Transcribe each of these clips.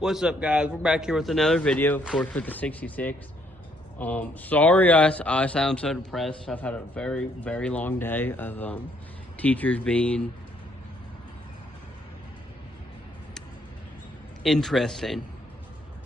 What's up, guys? We're back here with another video, of course, with the 66. Sorry I sound so depressed. I've had a very, very long day of teachers being interesting.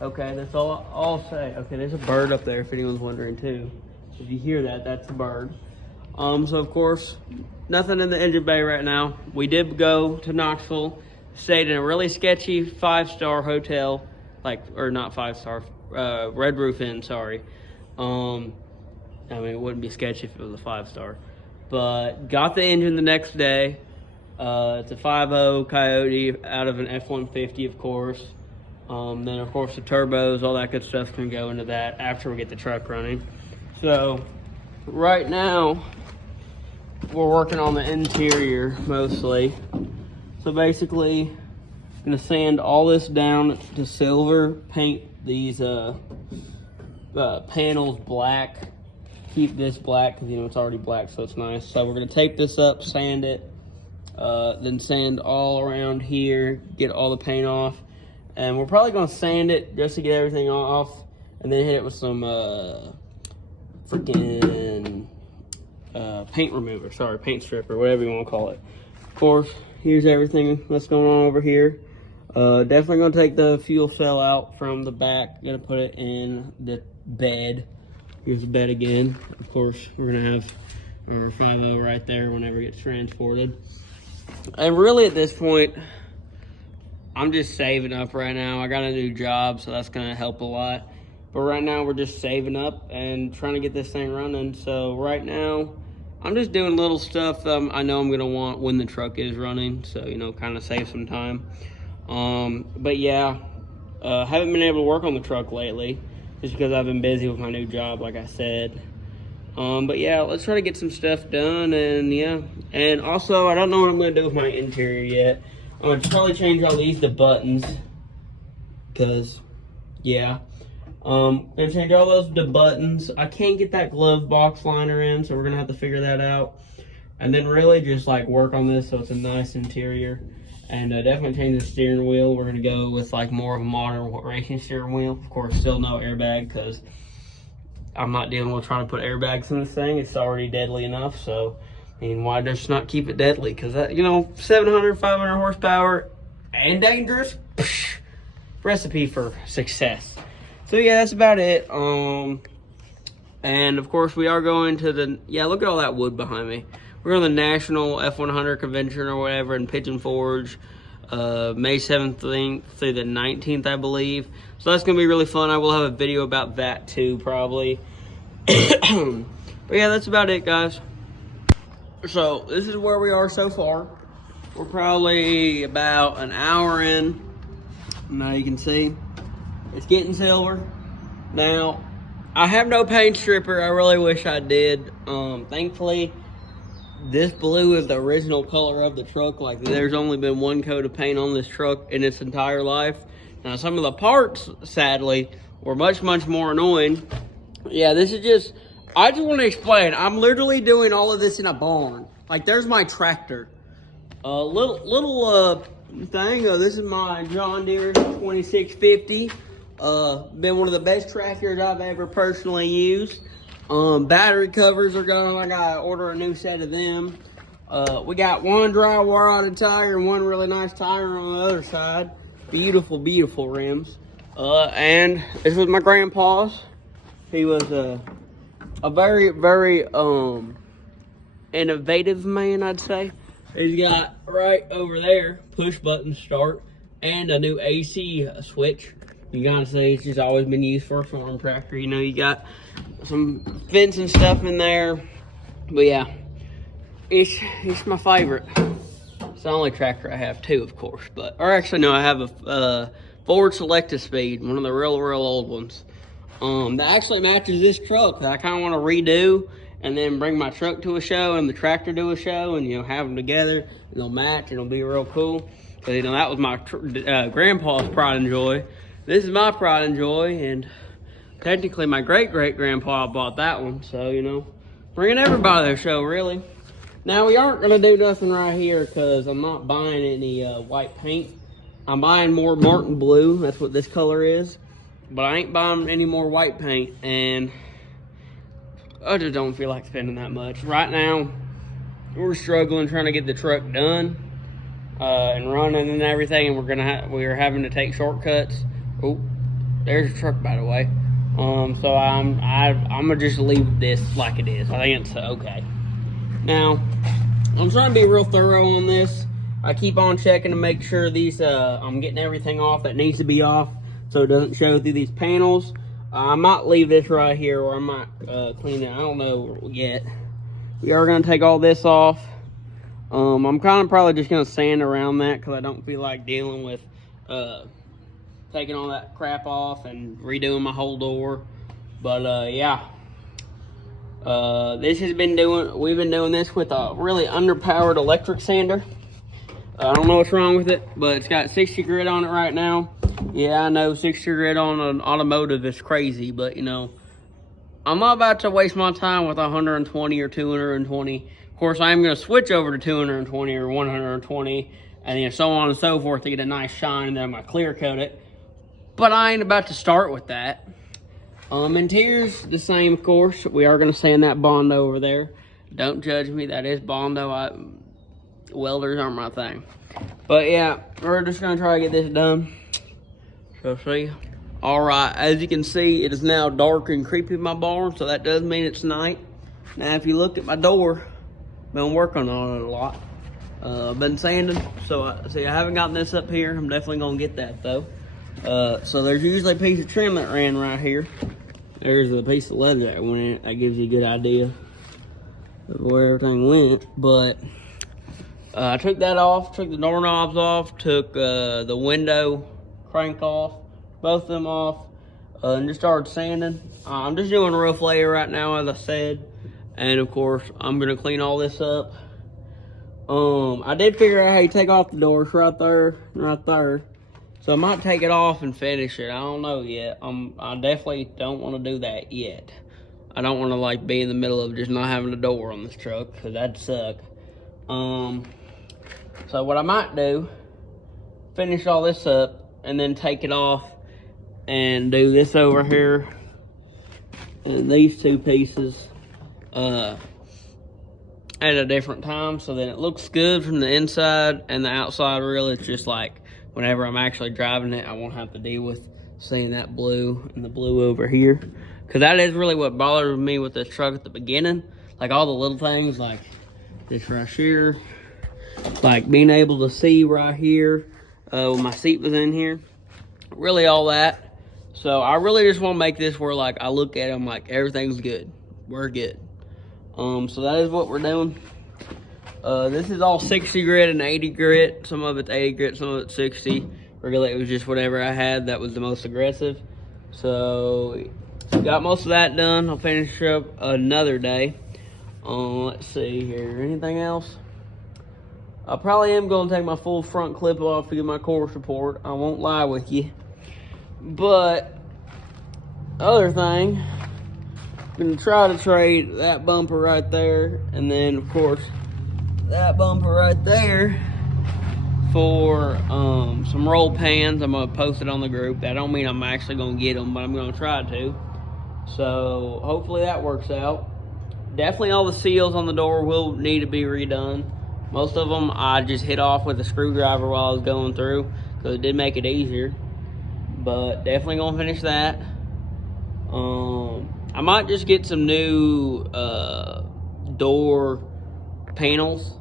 Okay, that's all I'll say. Okay, there's a bird up there if anyone's wondering too. If you hear that, that's a bird. So of course, nothing in the engine bay right now. We did go to Knoxville, stayed in a really sketchy 5-star hotel, or not 5-star, Red Roof Inn, sorry. I mean, it wouldn't be sketchy if it was a 5-star. But got the engine the next day. It's a 5.0 Coyote out of an F-150, of course. Then of course the turbos, all that good stuff can go into that after we get the truck running. So right now we're working on the interior mostly. So basically I'm gonna sand all this down to silver, paint these panels black, keep this black because it's already black, so it's nice. So we're gonna tape this up, sand it, then sand all around here, get all the paint off. And we're probably gonna sand it just to get everything off, and then hit it with some freaking paint remover, paint stripper, whatever you wanna call it. Of course, here's everything that's going on over here. Definitely gonna take the fuel cell out from the back, gonna put it in the bed. Here's the bed again. Of course, we're gonna have our 5.0 right there whenever it gets transported. And really at this point, I'm just saving up right now. I got a new job, so that's gonna help a lot. But right now we're just saving up and trying to get this thing running. So right now, I'm just doing little stuff I know I'm gonna want when the truck is running. So, kind of save some time. But yeah, haven't been able to work on the truck lately just because I've been busy with my new job, like I said. But yeah, let's try to get some stuff done, and yeah. And also, I don't know what I'm gonna do with my interior yet. I'm gonna probably change all these to buttons, cause yeah. Gonna change all those to buttons. I can't get that glove box liner in, so we're gonna have to figure that out. And then really just work on this so it's a nice interior. And definitely change the steering wheel. We're gonna go with more of a modern racing steering wheel. Of course, still no airbag, cause I'm not dealing with trying to put airbags in this thing. It's already deadly enough, so I mean, why just not keep it deadly? Because that, 700, 500 horsepower and dangerous, psh, recipe for success. So yeah, that's about it. And of course we are going to look at all that wood behind me. We're going to the National F100 Convention or whatever in Pigeon Forge, May 7th through the 19th, I believe. So that's going to be really fun. I will have a video about that too, probably. But yeah, that's about it, guys. So this is where we are so far. We're probably about an hour in. Now you can see it's getting silver. Now I have no paint stripper. I really wish I did. Thankfully this blue is the original color of the truck. There's only been one coat of paint on this truck in its entire life. Now some of the parts, sadly, were much more annoying. Yeah, this is just, I just want to explain. I'm literally doing all of this in a barn. There's my tractor. Little thing. This is my John Deere 2650. Been one of the best tractors I've ever personally used. Battery covers are gone. I gotta order a new set of them. We got one dry wire-rotted tire and one really nice tire on the other side. Beautiful, beautiful rims. And this was my grandpa's. He was a very, very innovative man, I'd say. He's got right over there push button start and a new AC switch. You gotta say it's just always been used for a farm tractor. You got some vents and stuff in there. But yeah, it's my favorite. It's the only tractor I have too, of course. Or actually no, I have a Ford Select-A-Speed, one of the real old ones. That actually matches this truck that I kind of want to redo and then bring my truck to a show and the tractor to a show and, have them together and they'll match and it'll be real cool. Because, that was my grandpa's pride and joy. This is my pride and joy, and technically my great-great-grandpa bought that one. So, bringing everybody to the show, really. Now, we aren't going to do nothing right here because I'm not buying any white paint. I'm buying more Martin blue. That's what this color is. But I ain't buying any more white paint, and I just don't feel like spending that much. Right now, we're struggling trying to get the truck done and running and everything, and we're having to take shortcuts. Oh, there's a truck, by the way. So I'm gonna just leave this like it is. I think it's okay. Now, I'm trying to be real thorough on this. I keep on checking to make sure these I'm getting everything off that needs to be off, so it doesn't show through these panels. I might leave this right here, or I might clean it. I don't know yet. We are gonna take all this off. I'm kind of probably just gonna sand around that because I don't feel like dealing with taking all that crap off and redoing my whole door. But yeah, we've been doing this with a really underpowered electric sander. I don't know what's wrong with it, but it's got 60 grit on it right now. Yeah, I know 60 grit on an automotive is crazy, but you know, I'm not about to waste my time with 120 or 220. Of course, I am going to switch over to 220 or 120, and then so on and so forth to get a nice shine, and then I'm going to clear coat it. But I ain't about to start with that. Interior's the same, of course. We are going to sand that Bondo over there. Don't judge me, that is Bondo. Welders aren't my thing. But yeah, we're just going to try to get this done. So see. Alright, as you can see, it is now dark and creepy in my barn, so that does mean it's night. Now, if you look at my door, been working on it a lot. Been sanding, so I haven't gotten this up here. I'm definitely gonna get that though. So there's usually a piece of trim that ran right here. There's a piece of leather that went in it. That gives you a good idea of where everything went. But I took that off, took the doorknobs off, took the window crank off, both of them off, and just started sanding. I'm just doing a rough layer right now, as I said. And of course, I'm gonna clean all this up. I did figure out how you take off the doors right there, right there. So I might take it off and finish it. I don't know yet. I definitely don't want to do that yet. I don't want to like be in the middle of just not having a door on this truck, because that'd suck. So what I might do, finish all this up and then take it off and do this over here and these two pieces at a different time, so then it looks good from the inside, and the outside really it's just like whenever I'm actually driving it, I won't have to deal with seeing that blue and the blue over here, because that is really what bothered me with this truck at the beginning. Like all the little things like this right here, like being able to see right here when my seat was in here, really all that. So I really just want to make this where like I look at it, I'm like, everything's good, we're good. So that is what we're doing. This is all 60 grit and 80 grit. Some of it's 80 grit, some of it's 60. Really, it was just whatever I had that was the most aggressive. So, got most of that done. I'll finish up another day. Let's see here. Anything else? I probably am going to take my full front clip off to get my course report. I won't lie with you. But, other thing, I'm going to try to trade that bumper right there, and then, of course, that bumper right there for some roll pans. I'm going to post it on the group. That don't mean I'm actually going to get them, but I'm going to try to. So, hopefully that works out. Definitely all the seals on the door will need to be redone. Most of them I just hit off with a screwdriver while I was going through, because it did make it easier. But definitely going to finish that. I might just get some new door panels.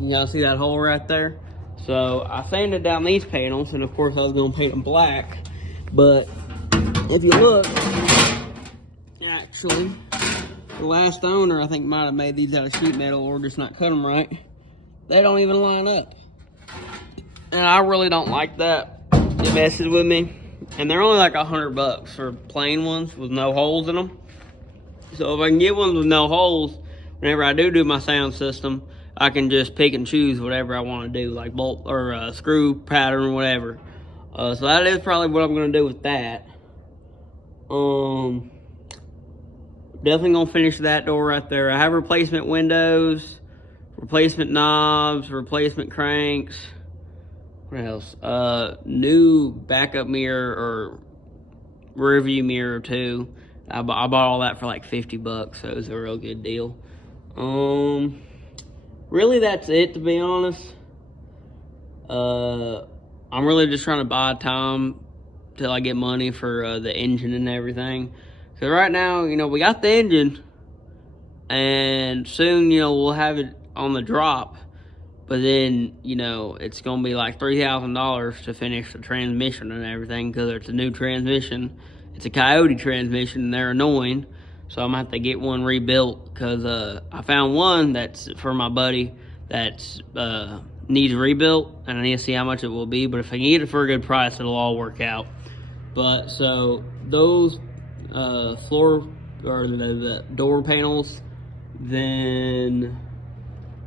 You guys see that hole right there? So I sanded down these panels, and of course I was going to paint them black. But if you look, actually, the last owner I think might have made these out of sheet metal or just not cut them right. They don't even line up. And I really don't like that. It messes with me. And they're only like $100 for plain ones with no holes in them. So if I can get ones with no holes, whenever I do my sound system, I can just pick and choose whatever I want to do, like bolt or screw pattern or whatever. So that is probably what I'm going to do with that. Definitely going to finish that door right there. I have replacement windows, replacement knobs, replacement cranks. What else? New backup mirror or rear view mirror too. I bought all that for like $50, so it was a real good deal. Really that's it, to be honest. I'm really just trying to buy time till I get money for the engine and everything. Cause right now, you know, we got the engine, and soon, you know, we'll have it on the drop. But then, you know, it's gonna be like $3,000 to finish the transmission and everything, because it's a new transmission. It's a Coyote transmission, and they're annoying. So I'm gonna have to get one rebuilt, because I found one that's for my buddy that's needs rebuilt, and I need to see how much it will be. But if I can get it for a good price, it'll all work out. But so those floor or the door panels, then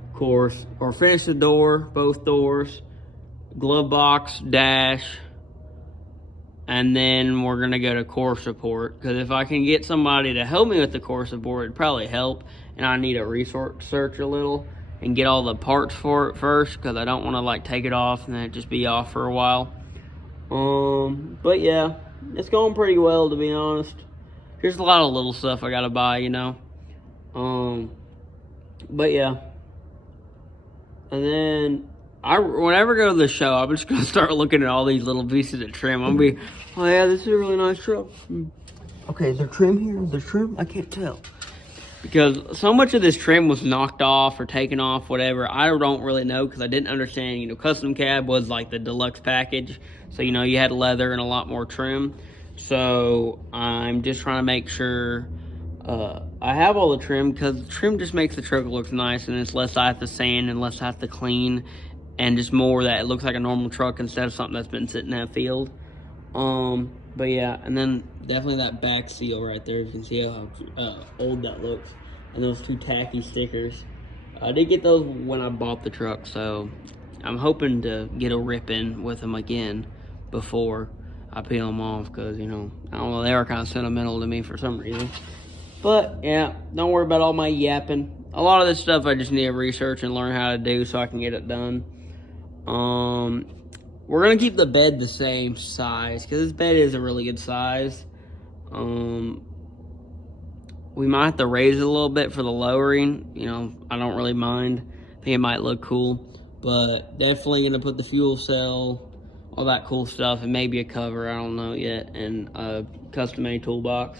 of course, or finish the door, both doors, glove box, dash, and then we're gonna go to core support, because if I can get somebody to help me with the core support, it'd probably help. And I need to research a little and get all the parts for it first, because I don't want to like take it off and then it just be off for a while. But yeah, it's going pretty well, to be honest. There's a lot of little stuff I gotta buy, you know. But yeah. And then whenever I go to the show, I'm just gonna start looking at all these little pieces of trim. I'm gonna be, oh yeah, this is a really nice truck. Okay, is there trim here? Is there trim? I can't tell. Because so much of this trim was knocked off or taken off, whatever. I don't really know, because I didn't understand, you know, custom cab was like the deluxe package. So, you know, you had leather and a lot more trim. So I'm just trying to make sure I have all the trim, because trim just makes the truck look nice, and it's less I have to sand and less I have to clean, and just more that it looks like a normal truck instead of something that's been sitting in that field. But yeah, and then definitely that back seal right there. You can see how old that looks. And those two tacky stickers. I did get those when I bought the truck, so I'm hoping to get a rip in with them again before I peel them off, because, you know, I don't know, they are kind of sentimental to me for some reason. But yeah, don't worry about all my yapping. A lot of this stuff I just need to research and learn how to do so I can get it done. We're gonna keep the bed the same size, because this bed is a really good size. We might have to raise it a little bit for the lowering. You know, I don't really mind. I think it might look cool. But definitely gonna put the fuel cell, all that cool stuff, and maybe a cover, I don't know yet, and a custom-made toolbox.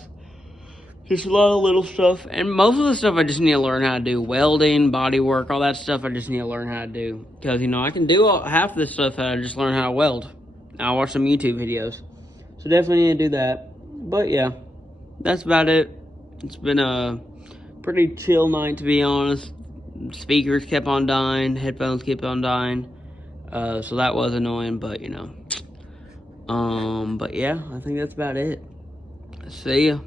Just a lot of little stuff. And most of the stuff I just need to learn how to do. Welding, body work, all that stuff I just need to learn how to do. Because, you know, I can do half of this stuff I just learn how to weld. I watch some YouTube videos. So definitely need to do that. But yeah, that's about it. It's been a pretty chill night, to be honest. Speakers kept on dying. Headphones kept on dying. So that was annoying, but, you know. But yeah, I think that's about it. See ya.